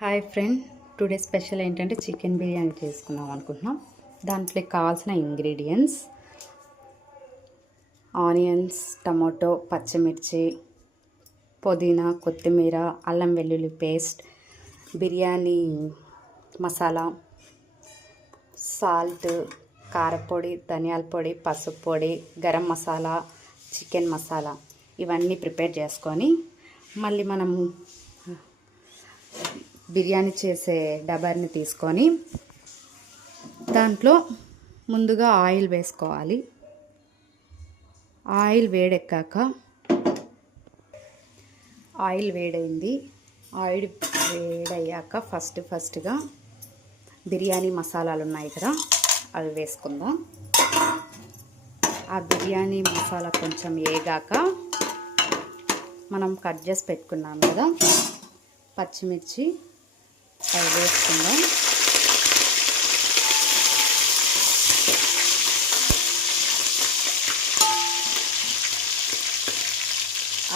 Hi friend, today special ఏంటంటే chicken biryani చేసుకుందాం అనుకుంటున్నాం. దాంట్లో కావాల్సిన ఇంగ్రీడియంట్స్ ఆనియన్స్, టమాటో, పచ్చిమిర్చి, పుదీనా, కొత్తిమీర, అల్లం వెల్లుల్లి పేస్ట్, బిర్యానీ మసాలా, సాల్ట్, కారపొడి, ధనియాల పొడి, పసుపు పొడి, గరం మసాలా, చికెన్ మసాలా ఇవన్నీ ప్రిపేర్ చేసుకొని మళ్ళీ మనం బిర్యానీ చేసే డబర్ని తీసుకొని దాంట్లో ముందుగా ఆయిల్ వేసుకోవాలి. ఆయిల్ వేడైంది. ఆయిల్ వేడయ్యాక ఫస్ట్గా బిర్యానీ మసాలాలు ఉన్నాయి కదా, అవి వేసుకుందాం. ఆ బిర్యానీ మసాలా కొంచెం వేగాక మనం కట్ చేసి పెట్టుకున్నాం కదా పచ్చిమిర్చి, అవి వేసుకుందాం.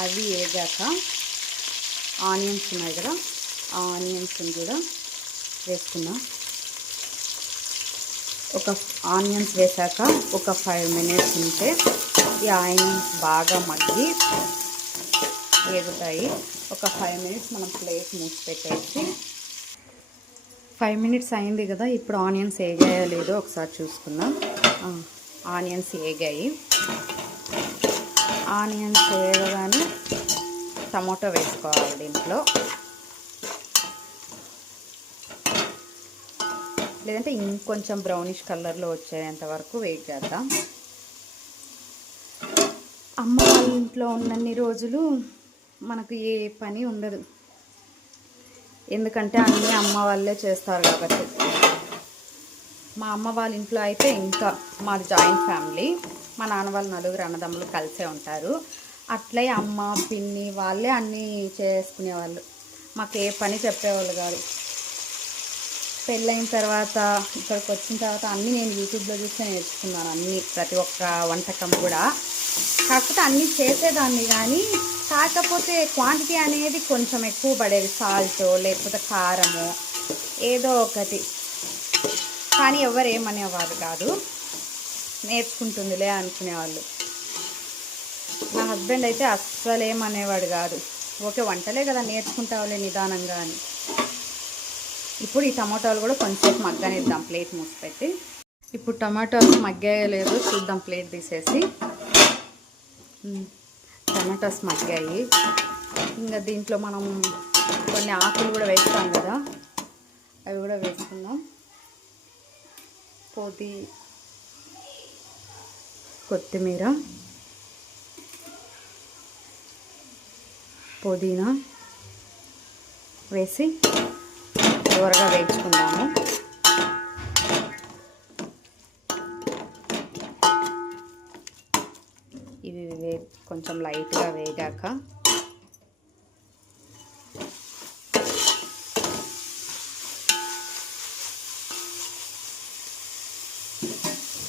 అవి వేగాక ఆనియన్స్ ఉన్నాయి కదా, ఆనియన్స్ని కూడా వేసుకుందాం. ఆనియన్స్ వేసాక ఒక 5 minutes ఉంటే ఈ ఆనియన్స్ బాగా మగ్గి వేగుతాయి. ఒక 5 minutes మనం ప్లేట్ మూసి పెట్టేసి 5 minutes అయింది కదా, ఇప్పుడు ఆనియన్స్ వేగాయో లేదో ఒకసారి చూసుకుందాం. ఆనియన్స్ వేగాయి. ఆనియన్స్ వేయగానే టమాటో వేసుకోవాలి. దీంట్లో లేదంటే ఇంకొంచెం బ్రౌనిష్ కలర్లో వచ్చేంత వరకు వెయిట్ చేద్దాం. అమ్మ వాళ్ళ ఇంట్లో ఉన్నన్ని రోజులు మనకు ఏ పని ఉండదు, ఎందుకంటే అన్నీ అమ్మ వాళ్ళే చేస్తారు కాబట్టి. మా అమ్మ వాళ్ళ ఇంట్లో అయితే ఇంకా మాది జాయింట్ ఫ్యామిలీ, మా నాన్న వాళ్ళ 4 అన్నదమ్ములు కలిసే ఉంటారు. అట్లే అమ్మ, పిన్ని వాళ్ళే అన్నీ చేసుకునేవాళ్ళు, మాకు ఏ పని చెప్పేవాళ్ళు కాదు. పెళ్ళైన తర్వాత ఇక్కడికి వచ్చిన తర్వాత అన్నీ నేను యూట్యూబ్లో చూస్తే నేర్చుకున్నాను, అన్నీ ప్రతి ఒక్క వంటకం కూడా. కాకపోతే అన్నీ చేసేదాన్ని, కాకపోతే క్వాంటిటీ అనేది కొంచెం ఎక్కువ పడేది, సాల్ట్ లేకపోతే కారము ఏదో ఒకటి. కానీ ఎవరు ఏమనేవారు కాదు, నేర్చుకుంటుందిలే అనుకునేవాళ్ళు. నా హస్బెండ్ అయితే అస్సలు ఏమనేవాడు కాదు, ఓకే వంటలే కదా నేర్చుకుంటావులే నిదానంగా అని. ఇప్పుడు ఈ టమాటాలు కూడా కొంచెం మగ్గనిద్దాం ప్లేట్ మూసి పెట్టి. ఇప్పుడు టమాటాలు మగ్గాయో చూద్దాం ప్లేట్ తీసేసి. టమాటాస్ మగ్గాయి. ఇంకా దీంట్లో మనం కొన్ని ఆకులు కూడా వేస్తాం కదా, అవి కూడా వేసుకుందాం. కొత్తిమీర, పుదీనా వేసి త్వరగా వేయించుకుందాము. ఇవి కొంచెం లైట్గా వేగాక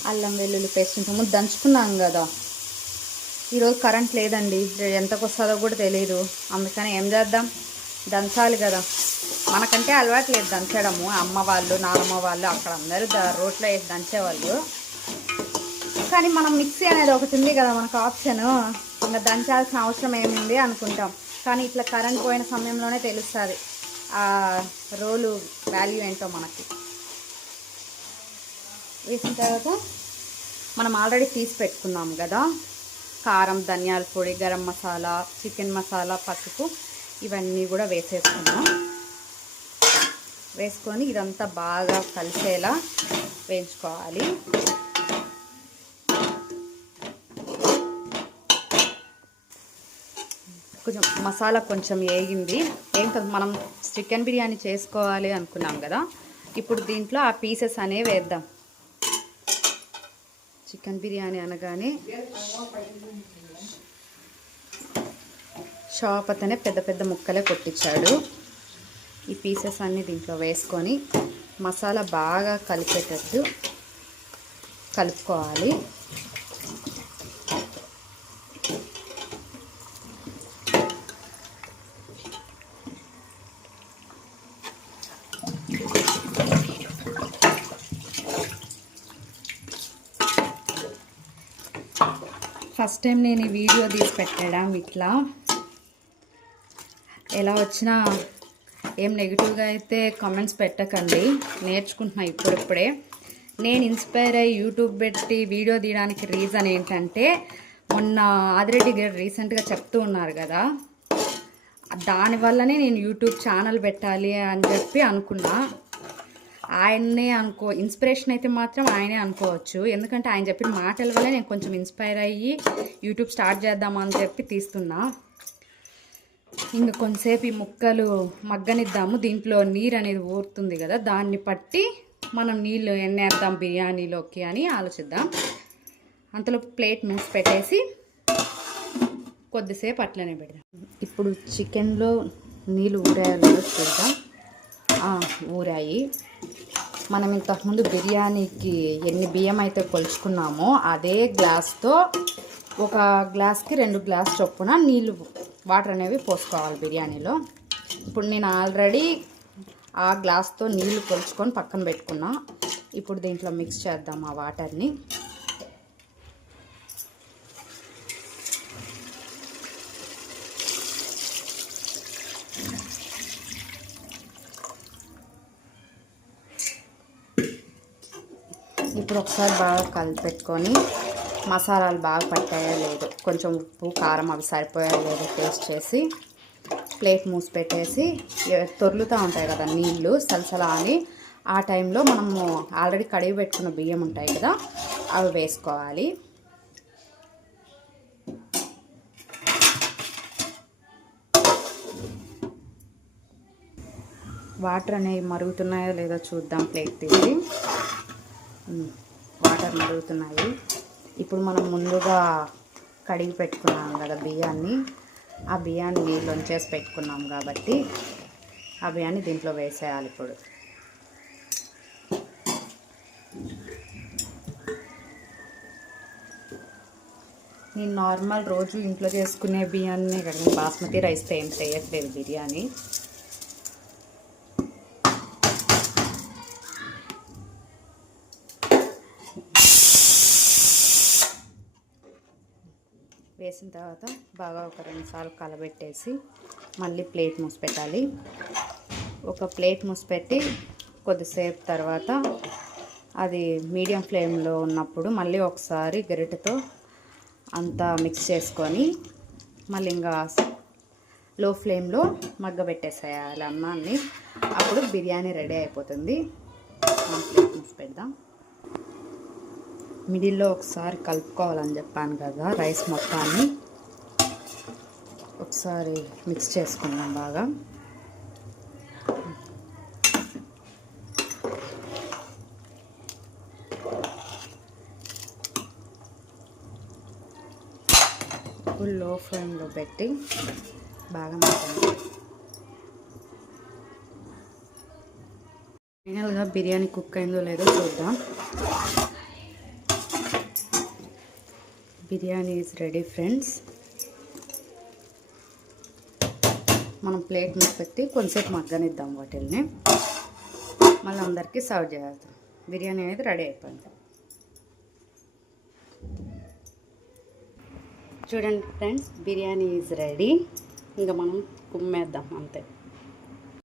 అల్లం వెల్లుల్లి పేస్ట్ ఇంతకుముందు దంచుకున్నాం కదా. ఈరోజు కరెంట్ లేదండి, ఎంతకు వస్తుందో కూడా తెలియదు, అందుకని ఏం చేద్దాం, దంచాలి కదా. మనకంటే అలవాటు లేదు దంచడము. అమ్మ వాళ్ళు, నాన్నమ్మ వాళ్ళు అక్కడ అందరూ రోట్లో వేసి దంచేవాళ్ళు. కానీ మనం మిక్సీ అనేది ఒకటి ఉంది కదా మనకు ఆప్షను, ఇంకా దంచాల్సిన అవసరం ఏముంది అనుకుంటాం. కానీ ఇట్లా కరెంట్ పోయిన సమయంలోనే తెలుస్తుంది ఆ రోలు వాల్యూ ఏంటో మనకి. వేసిన తర్వాత మనం ఆల్రెడీ తీసి పెట్టుకున్నాం కదా కారం, ధనియాల పొడి, గరం మసాలా, చికెన్ మసాలా, పసుపు ఇవన్నీ కూడా వేసేసుకున్నాం. వేసుకొని ఇదంతా బాగా కలిసేలా వేయించుకోవాలి. కొంచెం మసాలా కొంచెం వేగింది. మనం చికెన్ బిర్యానీ చేసుకోవాలి అనుకున్నాం కదా, ఇప్పుడు దీంట్లో ఆ పీసెస్ అనేవి వేద్దాం. చికెన్ బిర్యానీ అనగానే షాప్ అతనే పెద్ద పెద్ద ముక్కలే కొట్టించాడు. ఈ పీసెస్ అన్నీ దీంట్లో వేసుకొని మసాలా బాగా కలిపేటట్టు కలుపుకోవాలి. ఫస్ట్ టైం నేను ఈ వీడియో తీసి పెట్టడం ఇట్లా ఎలా వచ్చినా ఏం నెగిటివ్గా అయితే కామెంట్స్ పెట్టకండి. నేర్చుకుంటున్నా ఇప్పుడిప్పుడే. నేను ఇన్స్పైర్ అయ్యి యూట్యూబ్ పెట్టి వీడియో తీయడానికి రీజన్ ఏంటంటే, మొన్న ఆదిరెడ్డి గారు రీసెంట్గా చెప్తూ ఉన్నారు కదా, దానివల్లనే నేను యూట్యూబ్ ఛానల్ పెట్టాలి అని చెప్పి అనుకున్నా. ఆయన్నే ఇన్స్పిరేషన్ అయితే మాత్రం ఆయనే అనుకోవచ్చు. ఎందుకంటే ఆయన చెప్పిన మాటల వల్ల నేను కొంచెం ఇన్స్పైర్ అయ్యి యూట్యూబ్ స్టార్ట్ చేద్దామని చెప్పి తీస్తున్నా. ఇంకా కొంతసేపు ఈ ముక్కలు మగ్గనిద్దాము. దీంట్లో నీరు అనేది ఊరుతుంది కదా, దాన్ని పట్టి మనం నీళ్ళు ఎన్నేద్దాం బిర్యానీలోకి అని ఆలోచిద్దాం. అంతలో ప్లేట్ మూసి పెట్టేసి కొద్దిసేపు అట్లనే పెడదాం. ఇప్పుడు చికెన్లో నీళ్ళు ఊరాయో చూద్దాం. ఊరాయి. మనం ఇంతకుముందు బిర్యానీకి ఎన్ని బియ్యం అయితే కొలుచుకున్నామో అదే గ్లాస్తో ఒక గ్లాస్కి 2 గ్లాస్ చొప్పున నీళ్ళు వాటర్ అనేవి పోసుకోవాలి బిర్యానీలో. ఇప్పుడు నేను ఆల్రెడీ ఆ గ్లాస్తో నీళ్ళు కొలుచుకొని పక్కన పెట్టుకున్నా. ఇప్పుడు దీంట్లో మిక్స్ చేద్దాం ఆ వాటర్ని. ఇప్పుడు ఒకసారి బాగా కలిపెట్టుకొని మసాలాలు బాగా పట్టాయో లేదో, కొంచెం ఉప్పు కారం అవి సరిపోయా లేదో టేస్ట్ చేసి ప్లేట్ మూసి పెట్టేసి, తొర్లుతూ ఉంటాయి కదా నీళ్ళు సలసలా అని, ఆ టైంలో మనము ఆల్రెడీ కడిగి పెట్టుకున్న బియ్యం ఉంటాయి కదా అవి వేసుకోవాలి. వాటర్ అనేవి మరుగుతున్నాయో లేదో చూద్దాం. ప్లేట్ తీసి వాటర్ మరుగుతున్నాయి. ఇప్పుడు మనం ముందుగా కడిగి పెట్టుకున్నాం కదా బియ్యాన్ని, ఆ బియ్యాన్ని నీళ్ళు వంచేసి పెట్టుకున్నాం కాబట్టి ఆ బియ్యాన్ని దీంట్లో వేసేయాలి. ఇప్పుడు నేను నార్మల్ రోజు ఇంట్లో చేసుకునే బియ్యాన్ని కదా, బాస్మతి రైస్తో ఏం చేయట్లేదు బిర్యానీ. వేసిన తర్వాత బాగా ఒక 2 సార్లు కలబెట్టేసి మళ్ళీ ప్లేట్ మూసి పెట్టాలి. ఒక ప్లేట్ మూసి పెట్టి కొద్దిసేపు తర్వాత అది మీడియం ఫ్లేమ్లో ఉన్నప్పుడు మళ్ళీ ఒకసారి గరిటెతో అంతా మిక్స్ చేసుకొని మళ్ళీ ఇంకా లో ఫ్లేమ్లో మగ్గబెట్టేసేయాలి అన్నాన్ని. అప్పుడు బిర్యానీ రెడీ అయిపోతుంది. ప్లేట్ మూసి పెడదాం. మిడిల్లో ఒకసారి కలుపుకోవాలని చెప్పాను కదా, రైస్ మొత్తాన్ని ఒకసారి మిక్స్ చేసుకుందాం బాగా. ఫుల్ లో ఫ్లేమ్లో పెట్టి బాగా మగ్గాలి. ఫైనల్గా బిర్యానీ కుక్ అయిందో లేదో చూద్దాం. Biryani is ready friends. మనం ప్లేట్ మీద పెట్టి కొంచెంసేపు మగ్గనిద్దాం వాటిల్ని. మళ్ళీ అందరికీ సర్వ్ చేద్దాం. బిర్యానీ అనేది రెడీ అయిపోయింది. చూడండి ఫ్రెండ్స్, బిర్యానీ ఈజ్ రెడీ. ఇంకా మనం కుమ్మేద్దాం అంతే.